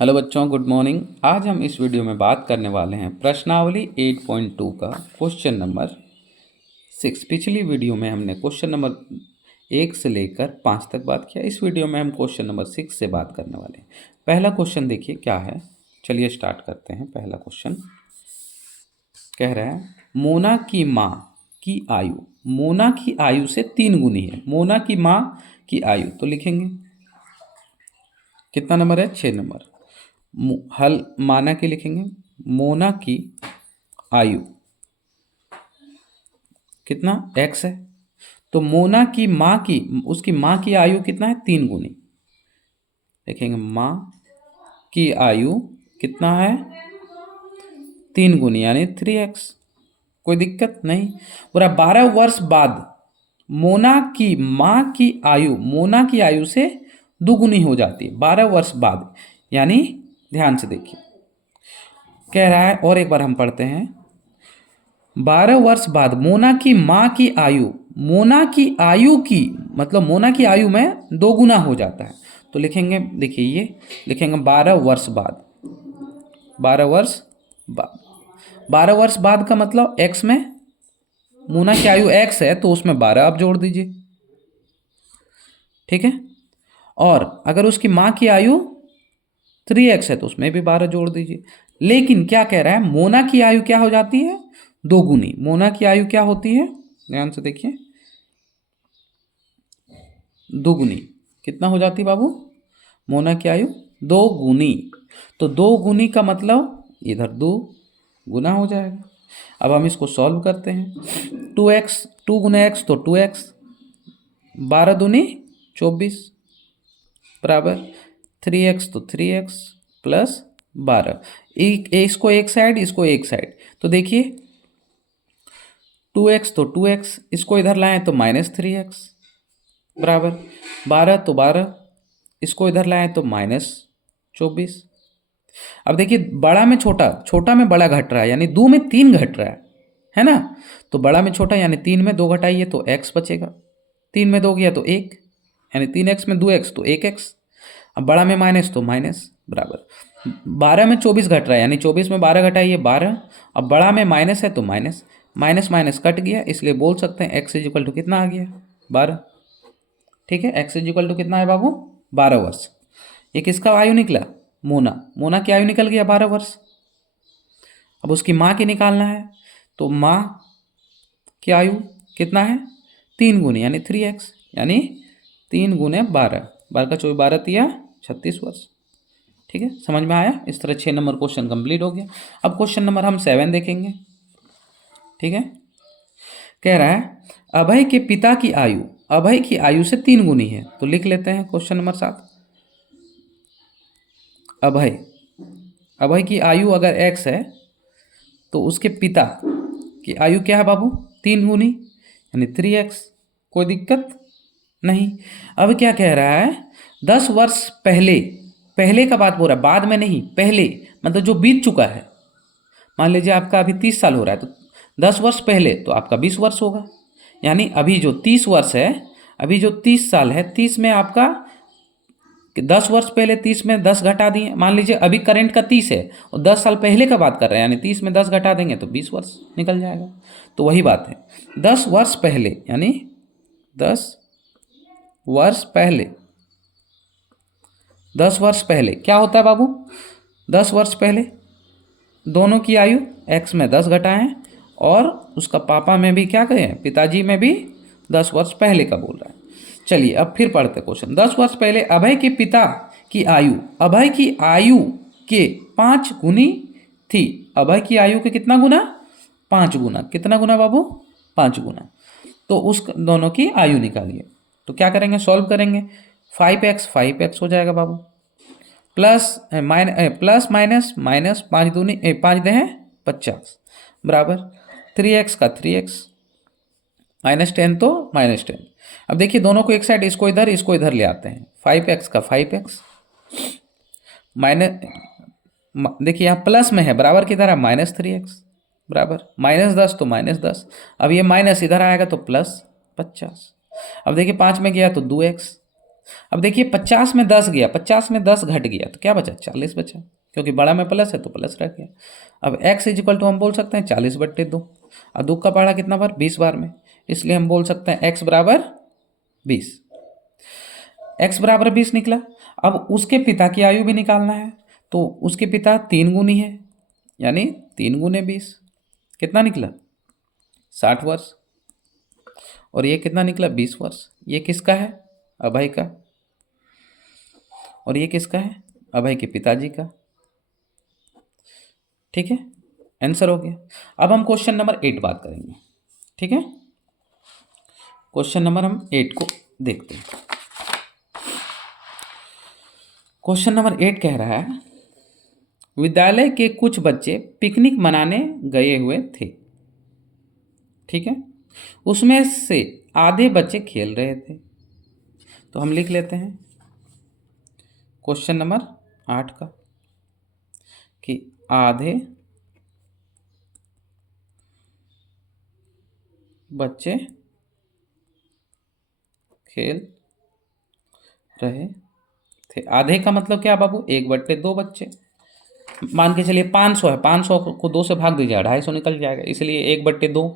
Hello बच्चों, good morning. आज हम इस वीडियो में बात करने वाले हैं प्रश्नावली 8.2 का क्वेश्चन नंबर 6। पिछली वीडियो में हमने क्वेश्चन नंबर 1 से लेकर 5 तक बात किया। इस वीडियो में हम क्वेश्चन नंबर 6 से बात करने वाले हैं। पहला क्वेश्चन देखिए क्या है। चलिए स्टार्ट करते हैं। पहला क्वेश्चन कह रहा है मोना की माँ की आयु मोना की आयु से 3 गुनी है। मोना की माँ की आयु तो लिखेंगे कितना नंबर है, 6 नंबर। हल माना के लिखेंगे मोना की आयु कितना x है, तो मोना की माँ की उसकी माँ की आयु कितना है, 3 गुनी। देखेंगे माँ की आयु कितना है, 3 गुनी यानी 3x। कोई दिक्कत नहीं। पूरा 12 वर्ष बाद मोना की माँ की आयु मोना की आयु से दुगुनी हो जाती है 12 वर्ष बाद। यानी ध्यान से देखिए कह रहा है, और एक बार हम पढ़ते हैं। 12 वर्ष बाद मोना की माँ की आयु मोना की आयु की मतलब मोना की आयु में 2 गुना हो जाता है। तो लिखेंगे, देखिए ये लिखेंगे 12 वर्ष बाद। 12 वर्ष बाद 12 वर्ष बाद का मतलब x में मोना की आयु x है तो उसमें 12 आप जोड़ दीजिए, ठीक है। और अगर उसकी माँ की आयु 3x है तो उसमें भी 12 जोड़ दीजिए। लेकिन क्या कह रहा है, मोना की आयु क्या हो जाती है, 2 गुनी। मोना की आयु क्या होती है, ध्यान से देखिए, 2 गुनी। कितना हो जाती है बाबू, मोना की आयु 2 गुनी। तो 2 गुनी का मतलब इधर 2 गुना हो जाएगा। अब हम इसको सॉल्व करते हैं। 2x 2 गुना x तो 2x, 12 दूनी 24 बराबर 3x तो 3x प्लस 12। इसको एक साइड, इसको एक साइड, तो देखिए 2x तो 2x, इसको इधर लाएं तो -3x बराबर 12 तो 12, इसको इधर लाएं तो -24। अब देखिए बड़ा में छोटा, छोटा में बड़ा घट रहा है यानी 2 में 3 घट रहा है ना। तो बड़ा में छोटा यानी 3 में 2 घटाइए तो x बचेगा। 3 में 2 गया तो 1 यानी 3x में 2x तो 1x। अब बड़ा में माइनस तो माइनस बराबर 12 में 24 घट रहा है यानी 24 में 12 घटाइए 12। अब बड़ा में माइनस है तो माइनस माइनस माइनस कट गया, इसलिए बोल सकते हैं x इक्वल टू कितना आ गया, 12। ठीक है, x इक्वल टू कितना है बाबू, 12 वर्ष। ये किसका आयु निकला, मोना की आयु निकल गया 12 वर्ष। अब उसकी माँ की निकालना है तो माँ की आयु कितना है, 3 गुनी यानी 3x, यानी 3 गुने 12, 12 का 24, 12 तिया 36 वर्ष। ठीक है, समझ में आया। इस तरह 6 नंबर क्वेश्चन कंप्लीट हो गया। अब क्वेश्चन नंबर हम 7 देखेंगे। ठीक है, कह रहा है अभय के पिता की आयु अभय की आयु से 3 गुनी है। तो लिख लेते हैं क्वेश्चन नंबर 7। अभय की आयु अगर x है तो उसके पिता की आयु क्या है बाबू, 3 गुनी यानी 3x। कोई दिक्कत नहीं। अब क्या कह रहा है, 10 वर्ष पहले, पहले का बात बोल रहा है, बाद में नहीं, पहले मतलब जो बीत चुका है। मान लीजिए आपका अभी 30 साल हो रहा है तो 10 वर्ष पहले तो आपका 20 वर्ष होगा। यानी अभी जो 30 वर्ष है, अभी जो 30 साल है, 30 में आपका 10 वर्ष पहले 30 में 10 घटा दिए। मान लीजिए अभी करंट का 30 है और 10 साल पहले का बात कर रहे हैं, यानी 30 में 10 घटा देंगे तो 20 वर्ष निकल जाएगा। तो वही बात है, 10 वर्ष पहले यानी 10 वर्ष पहले, 10 वर्ष पहले क्या होता है बाबू, 10 वर्ष पहले दोनों की आयु x में 10 घटाएं और उसका पापा में भी क्या कहें, पिताजी में भी 10 वर्ष पहले का बोल रहा है। चलिए अब फिर पढ़ते क्वेश्चन। 10 वर्ष पहले अभय के पिता की आयु अभय की आयु के 5 गुनी थी। अभय की आयु के कितना गुना, 5 गुना। कितना गुना बाबू, 5 गुना। तो उस दोनों की आयु निकालिए। तो क्या करेंगे, सॉल्व करेंगे। 5x हो जाएगा बाबू, प्लस माइनस माइनस 5 दूनी 5 दे हैं 50 बराबर 3x का 3x, -10 तो -10। अब देखिए दोनों को एक साइड, इसको इधर ले आते हैं। 5x का 5x माइनस, देखिए यहाँ प्लस में है, बराबर किधर है, -3x बराबर -10 तो -10। अब ये माइनस इधर आएगा तो +50। अब देखिए 5 में गया तो 2x अब देखिए 50 में 10 गया, 50 में 10 घट गया तो क्या बचा, 40 बचा, क्योंकि बड़ा में प्लस है तो प्लस रह गया। अब x इजिकल टू हम बोल सकते हैं 40/2, और 2 का पहाड़ा कितना बार, 20 बार में, इसलिए हम बोल सकते हैं x बराबर 20। x बराबर 20 निकला। अब उसके पिता की आयु भी निकालना है, तो उसके पिता 3 गुनी है, यानी 3 गुने 20 कितना निकला, 60 वर्ष। और ये कितना निकला, 20 वर्ष। ये किसका है, अभय का, और ये किसका है, अभय के पिताजी का। ठीक है, आंसर हो गया। अब हम क्वेश्चन नंबर 8 बात करेंगे। ठीक है, क्वेश्चन नंबर हम 8 को देखते हैं। क्वेश्चन नंबर 8 कह रहा है, विद्यालय के कुछ बच्चे पिकनिक मनाने गए हुए थे। ठीक है, उसमें से आधे बच्चे खेल रहे थे। तो हम लिख लेते हैं क्वेश्चन नंबर 8 का कि आधे बच्चे खेल रहे थे। आधे का मतलब क्या बाबू, 1/2 बच्चे। मान के चलिए 500 है, 500 को 2 से भाग दीजिए, 250 निकल जाएगा, इसलिए 1/2।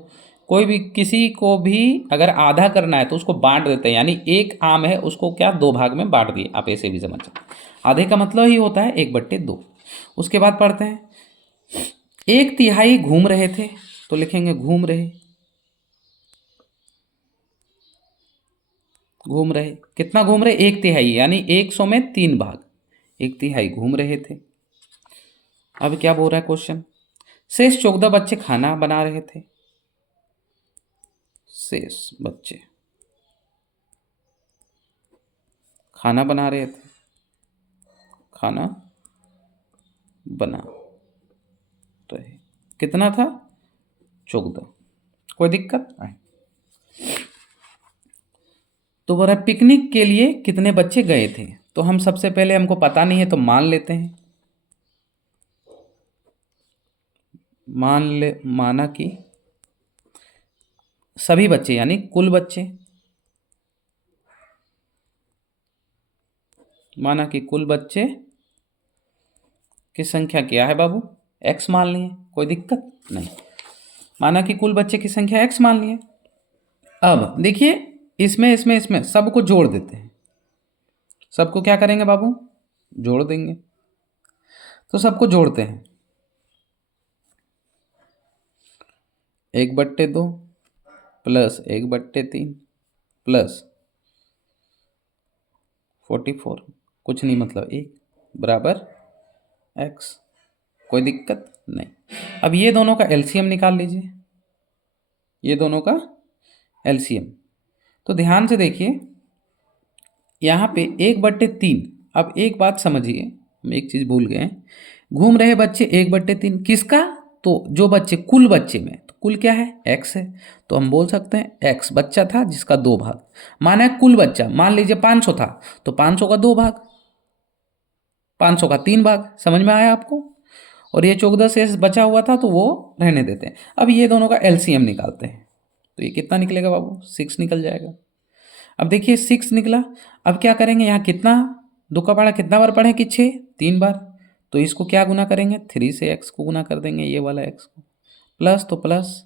कोई भी किसी को भी अगर आधा करना है तो उसको बांट देते हैं, यानी एक आम है उसको क्या 2 भाग में बांट दिए, आप ऐसे भी समझ सकते। आधे का मतलब ही होता है 1/2। उसके बाद पढ़ते हैं, 1/3 घूम रहे थे, तो लिखेंगे घूम रहे। घूम रहे कितना घूम रहे, 1/3, यानी 100 में 3 भाग, 1/3 घूम रहे थे। अब क्या बोल रहा है क्वेश्चन, शेष 14 बच्चे खाना बना रहे थे। शेष बच्चे खाना बना रहे थे, खाना बना रहे, कितना था, 14। कोई दिक्कत नहीं। तो बोल रहा है पिकनिक के लिए कितने बच्चे गए थे, तो हम सबसे पहले, हमको पता नहीं है तो मान लेते हैं, माना कि सभी बच्चे यानी कुल बच्चे, माना कि कुल बच्चे की संख्या क्या है बाबू, x मान लिए, कोई दिक्कत नहीं। माना कि कुल बच्चे की संख्या x मान लिए। अब देखिए इसमें इसमें इसमें सबको जोड़ देते हैं, सबको क्या करेंगे बाबू, जोड़ देंगे। तो सबको जोड़ते हैं, 1/2 प्लस 1/3 प्लस 44, कुछ नहीं मतलब 1 बराबर x, कोई दिक्कत नहीं। अब ये दोनों का एलसीएम निकाल लीजिए, ये दोनों का एलसीएम। तो ध्यान से देखिए यहाँ पे 1/3। अब एक बात समझिए, हम एक चीज़ भूल गए हैं, घूम रहे बच्चे 1/3 किसका, तो जो बच्चे कुल बच्चे में, तो कुल क्या है, x है, तो हम बोल सकते हैं x बच्चा था जिसका 2 भाग। माना है कुल बच्चा, मान लीजिए 500 था तो 500 का 2 भाग, 500 का 3 भाग, समझ में आया आपको। और ये 14 शेष बचा हुआ था तो वो रहने देते हैं। अब ये दोनों का एलसीएम निकालते हैं, तो ये कितना निकलेगा बाबू, 6 निकल जाएगा। अब देखिए 6 निकला। अब क्या करेंगे, यहाँ कितना, 2 का पहाड़ा कितना बार पढ़े कि 6, 3 बार, तो इसको क्या गुना करेंगे, 3 से x को गुना कर देंगे, ये वाला x को, प्लस तो प्लस,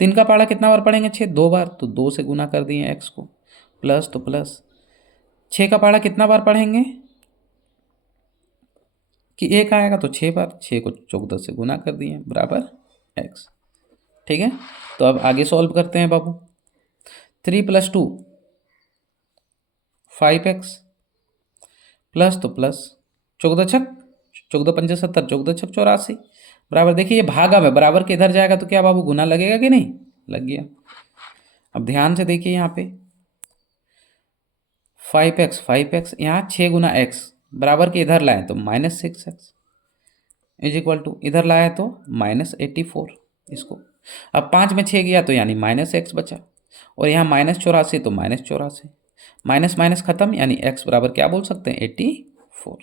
3 का पहाड़ा कितना बार पढ़ेंगे, 6, 2 बार, तो 2 से गुना कर दिए x को, प्लस तो प्लस, 6 का पहाड़ा कितना बार पढ़ेंगे कि 1 आएगा, तो 6 बार, 6 को 14 से गुना कर दिए बराबर x। ठीक है, तो अब आगे सॉल्व करते हैं बाबू। 3 + 2 5x प्लस तो प्लस, 14 छक 14 पंजे 70, 14 छक 84 बराबर। देखिए ये भागा में बराबर के इधर जाएगा तो क्या बाबू गुना लगेगा कि नहीं, लग गया। अब ध्यान से देखिए यहाँ पे 5x यहाँ 6 गुना x बराबर के इधर लाए तो -6x इज इक्वल टू, इधर लाया तो -84 इसको। अब 5 में 6 गया तो यानी -x बचा, और यहाँ -84 तो -84, माइनस माइनस खत्म, यानी x बराबर क्या बोल सकते हैं, 84।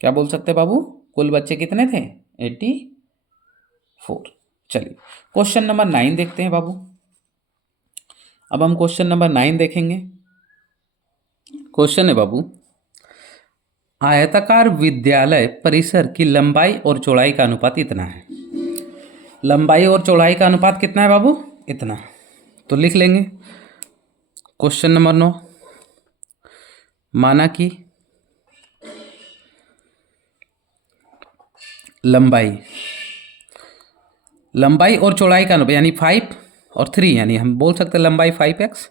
क्या बोल सकते हैं बाबू, कुल बच्चे कितने थे, 84। चलिए क्वेश्चन नंबर 9 देखते हैं बाबू। अब हम क्वेश्चन नंबर 9 देखेंगे। क्वेश्चन है बाबू, आयताकार विद्यालय परिसर की लंबाई और चौड़ाई का अनुपात इतना है। लंबाई और चौड़ाई का अनुपात कितना है बाबू? इतना। तो लिख लेंगे। क्वेश्चन नंबर 9, माना कि लंबाई और चौड़ाई का अनुपात यानी 5 और 3, यानी हम बोल सकते हैं लंबाई 5x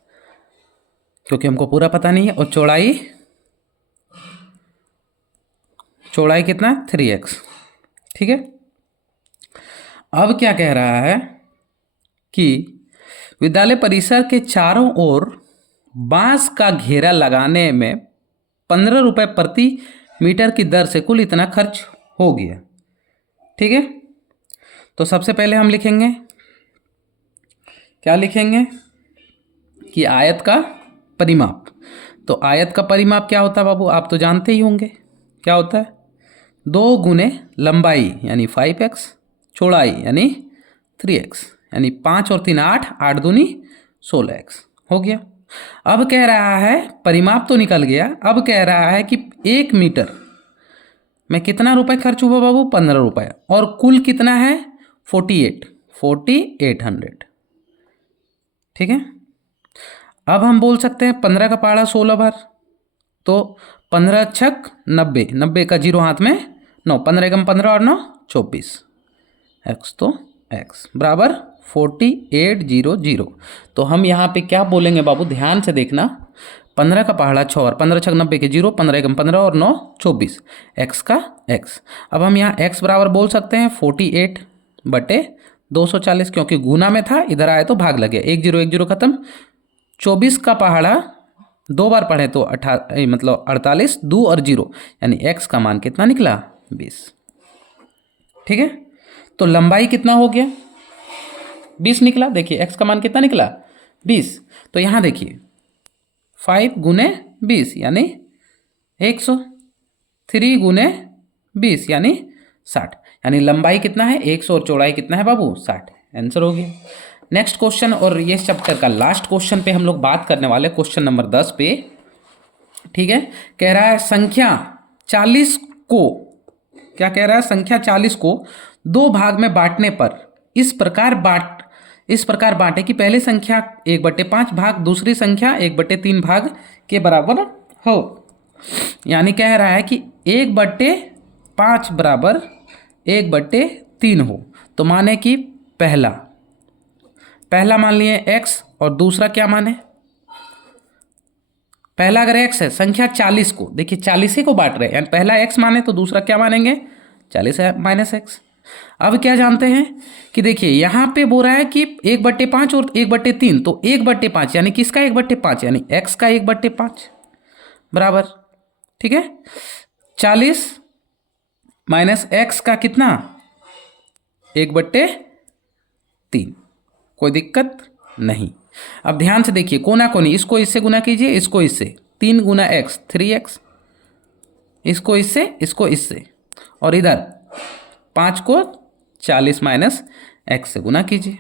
क्योंकि हमको पूरा पता नहीं है, और चौड़ाई कितना है? 3x। ठीक है। अब क्या कह रहा है कि विद्यालय परिसर के चारों ओर बांस का घेरा लगाने में 15 रुपये प्रति मीटर की दर से कुल इतना खर्च हो गया। ठीक है। तो सबसे पहले हम लिखेंगे, क्या लिखेंगे कि आयत का परिमाप। तो आयत का परिमाप क्या होता है बाबू? आप तो जानते ही होंगे क्या होता है। 2 गुने लंबाई यानी 5x, चौड़ाई यानी 3x, यानी 5 और 3 8, 8 दूनी 16x हो गया। अब कह रहा है, परिमाप तो निकल गया, अब कह रहा है कि 1 मीटर में कितना रुपए खर्च हुआ बाबू? 15 रुपए। और कुल कितना है? 4800। ठीक है। अब हम बोल सकते हैं 15 का पहाड़ा 16 बार, तो 15 छक 90, 90 का 0 हाथ में 9, 15 एकम 15 और 9 24, x तो x बराबर 4800। तो हम यहाँ पे क्या बोलेंगे बाबू? ध्यान से देखना। 15 का पहाड़ा 6 और 15 छक 90 के 0, 15 एकम 15 और 9 24, x का x। अब हम यहाँ x बराबर बोल सकते हैं 48 बटे 240, क्योंकि गुना में था, इधर आए तो भाग लगे, 1 0 1 0 खत्म। 24 का पहाड़ा 2 बार पढ़े तो 48, 2 और 0, यानी x का मान कितना निकला? 20। ठीक है। तो लंबाई कितना हो गया? 20 निकला। देखिए x का मान कितना निकला? 20। तो यहाँ देखिए 5 गुने 20 यानी 100, 3 गुने 20 यानी 60, यानी लंबाई कितना है? 100 और चौड़ाई कितना है बाबू? 60। आंसर हो गया। नेक्स्ट क्वेश्चन, और ये चैप्टर का लास्ट क्वेश्चन पे हम लोग बात करने वाले, क्वेश्चन नंबर 10 पे। ठीक है। कह रहा है संख्या 40 को, क्या कह रहा है? संख्या 40 को 2 भाग में बांटने पर इस प्रकार बांटे कि पहली संख्या 1/5 भाग, दूसरी संख्या 1/3 भाग के बराबर हो। यानी कह रहा है कि 1/5 बराबर 1/3 हो। तो माने कि पहला मान लिए x, और दूसरा क्या माने? पहला अगर x है, संख्या 40 को, देखिए 40 ही को बांट रहे हैं, यानी पहला x माने तो दूसरा क्या मानेंगे? 40 है माइनस x। अब क्या जानते हैं कि देखिए यहां पे बोल रहा है कि 1/5 और 1/3, तो 1/5 यानी किसका 1/5? यानी x का 1/5 बराबर। ठीक है। 40 माइनस x का कितना? 1/3। कोई दिक्कत नहीं। अब ध्यान से देखिए, कोना कोनी, इसको इससे गुना कीजिए, इसको इससे, 3 गुना x 3x, इसको इससे, और इधर 5 को 40 माइनस x से गुना कीजिए,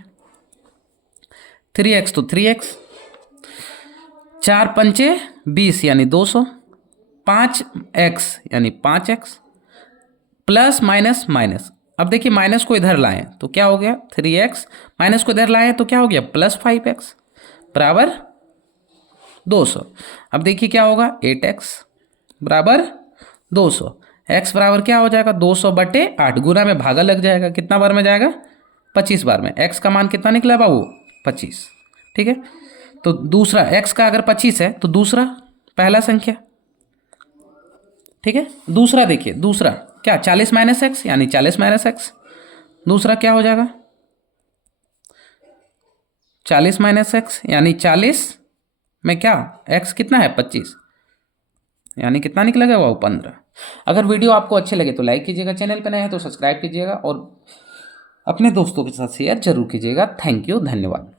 3x तो 3x, 4 पंचे 20 यानी 200, 5x यानी 5x, प्लस माइनस माइनस। अब देखिए माइनस को इधर लाएं तो क्या हो गया? 3x, माइनस को इधर लाएं तो क्या हो गया? प्लस 5x बराबर 200। अब देखिए क्या होगा? 8x बराबर 200। x बराबर क्या हो जाएगा? 200/8, गुना में भागा लग जाएगा, कितना बार में जाएगा? 25 बार में। x का मान कितना निकला बाबू? 25। ठीक है। तो दूसरा x का अगर 25 है तो दूसरा पहला संख्या, ठीक है, दूसरा देखिए, दूसरा क्या? 40 माइनस एक्स यानी 40 माइनस एक्स। दूसरा क्या हो जाएगा? 40 माइनस एक्स यानी 40 में क्या? एक्स कितना है? 25, यानी कितना निकलेगा वो? 15। अगर वीडियो आपको अच्छे लगे तो लाइक कीजिएगा, चैनल पर नए हैं तो सब्सक्राइब कीजिएगा, और अपने दोस्तों के साथ शेयर जरूर कीजिएगा। थैंक यू, धन्यवाद।